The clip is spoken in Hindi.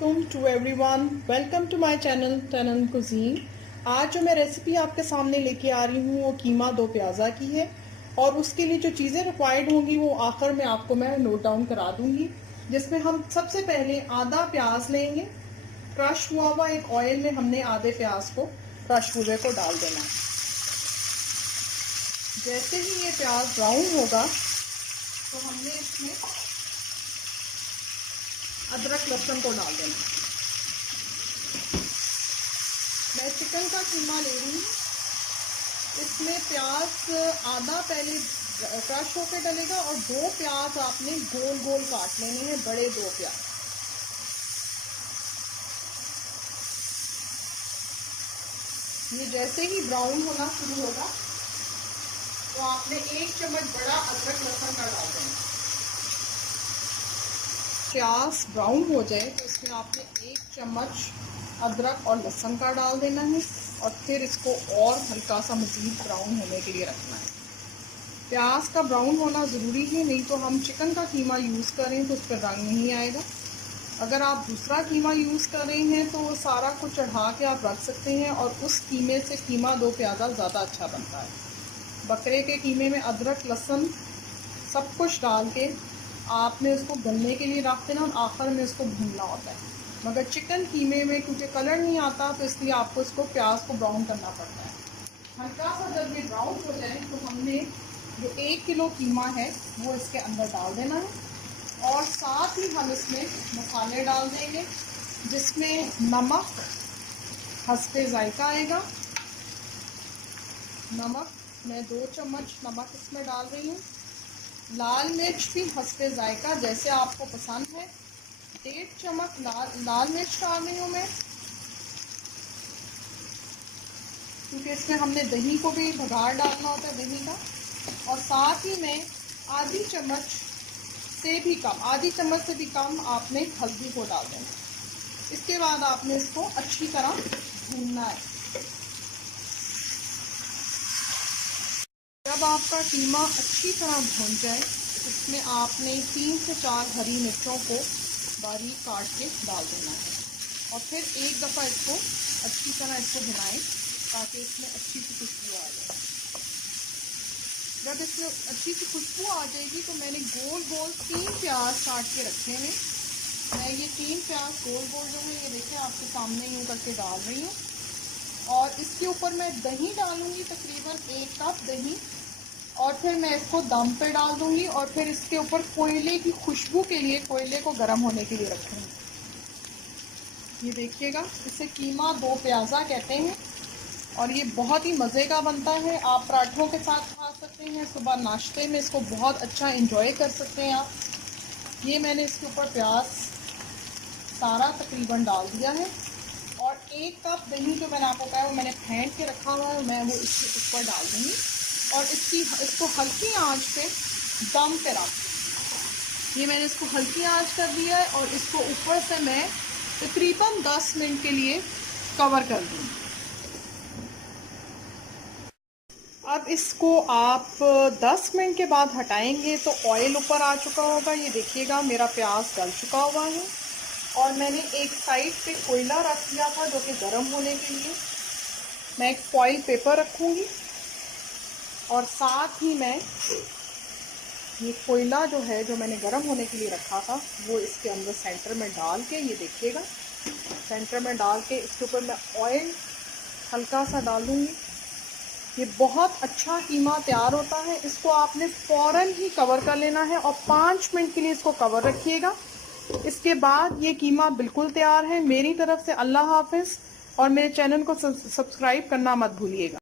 अस्सलामुअलैकुम to everyone, welcome to my channel टनन कुजीन। आज जो मैं रेसिपी आपके सामने लेके आ रही हूँ वो कीमा दो प्याज़ा की है और उसके लिए जो चीज़ें रिक्वायर्ड होंगी वो आखिर में आपको मैं नोट डाउन करा दूंगी। जिसमें हम सबसे पहले आधा प्याज लेंगे, क्रश हुआ हुआ एक ऑयल में हमने आधे प्याज को क्रश हुए को डाल देना है। जैसे ही ये प्याज ब्राउन होगा तो हमने इसमें अदरक लहसुन को डाल देना। मैं चिकन का कीमा ले रही हूँ। इसमें प्याज आधा पहले क्रश होकर डलेगा और दो प्याज आपने गोल गोल काट लेने हैं, बड़े दो प्याज। ये जैसे ही ब्राउन होना शुरू होगा तो आपने एक चम्मच बड़ा अदरक लहसुन का डाल देना। प्याज ब्राउन हो जाए तो इसमें आपने एक चम्मच अदरक और लहसुन का डाल देना है और फिर इसको और हल्का सा मज़ीद ब्राउन होने के लिए रखना है। प्याज का ब्राउन होना ज़रूरी है, नहीं तो हम चिकन का कीमा यूज़ करें तो उस पर रंग नहीं आएगा। अगर आप दूसरा कीमा यूज़ कर रहे हैं तो वो सारा कुछ चढ़ा के आप रख सकते हैं और उस कीमे से कीमा दो प्याज़ा ज़्यादा अच्छा बनता है। बकरे के कीमे में अदरक लहसुन सब कुछ डाल के आपने उसको गलने के लिए रख देना और आखिर में उसको भूनना होता है। मगर चिकन कीमे में क्योंकि कलर नहीं आता तो इसलिए आपको इसको प्याज को ब्राउन करना पड़ता है। हल्का सा जब ये ब्राउन हो जाए तो हमने जो 1 किलो कीमा है वो इसके अंदर डाल देना है और साथ ही हम इसमें मसाले डाल देंगे, जिसमें नमक हस्बे जायका आएगा। नमक मैं 2 चम्मच नमक इसमें डाल रही हूँ। लाल मिर्च भी हस्बे जायका जैसे आपको पसंद है। 1.5 चम्मच लाल मिर्च डाल रही हूँ मैं, क्योंकि इसमें हमने दही को भी बघार डालना होता है, दही का। और साथ ही में आधी चम्मच से भी कम आपने हल्दी को डाल देना। इसके बाद आपने इसको अच्छी तरह भूनना है। जब आपका कीमा अच्छी तरह भून जाए इसमें आपने 3 से 4 हरी मिर्चों को बारीक काट के डाल देना है और फिर एक दफ़ा इसको अच्छी तरह भुनाएं ताकि इसमें अच्छी सी खुशबू आ जाए। जब इसमें अच्छी सी खुशबू आ जाएगी तो मैंने गोल गोल 3 प्याज काट के रखे हैं। मैं ये 3 प्याज गोल गोल जो है ये देखिए आपके सामने यूँ करके डाल रही हूँ और इसके ऊपर मैं दही डालूँगी, तकरीबन 1 कप दही, और फिर मैं इसको दम पे डाल दूँगी और फिर इसके ऊपर कोयले की खुशबू के लिए कोयले को गर्म होने के लिए रखूँगी। ये देखिएगा, इसे कीमा दो प्याज़ा कहते हैं और ये बहुत ही मज़े का बनता है। आप पराठों के साथ खा सकते हैं, सुबह नाश्ते में इसको बहुत अच्छा एंजॉय कर सकते हैं आप। ये मैंने इसके ऊपर प्याज सारा तकरीबन डाल दिया है और 1 कप दही जो मैंने आपको कहा वो मैंने फेंट के रखा हुआ है, मैं वो इसके ऊपर डाल दूँगी और इसको हल्की आंच पे दम पे रख। ये मैंने इसको हल्की आंच कर दिया है और इसको ऊपर से मैं तकरीबन 10 मिनट के लिए कवर कर दूँगी। अब इसको आप 10 मिनट के बाद हटाएंगे तो ऑयल ऊपर आ चुका होगा। ये देखिएगा मेरा प्याज गल चुका हुआ है और मैंने एक साइड पे कोयला रख दिया था जो कि गर्म होने के लिए। मैं एक फॉइल पेपर रखूँगी और साथ ही मैं ये कोयला जो है जो मैंने गर्म होने के लिए रखा था वो इसके अंदर सेंटर में डाल के, ये देखिएगा सेंटर में डाल के इसके ऊपर मैं ऑयल हल्का सा डालूँगी। ये बहुत अच्छा कीमा तैयार होता है। इसको आपने फ़ौरन ही कवर कर लेना है और 5 मिनट के लिए इसको कवर रखिएगा। इसके बाद ये कीमा बिल्कुल तैयार है। मेरी तरफ से अल्लाह हाफिज़ और मेरे चैनल को सब्सक्राइब करना मत भूलिएगा।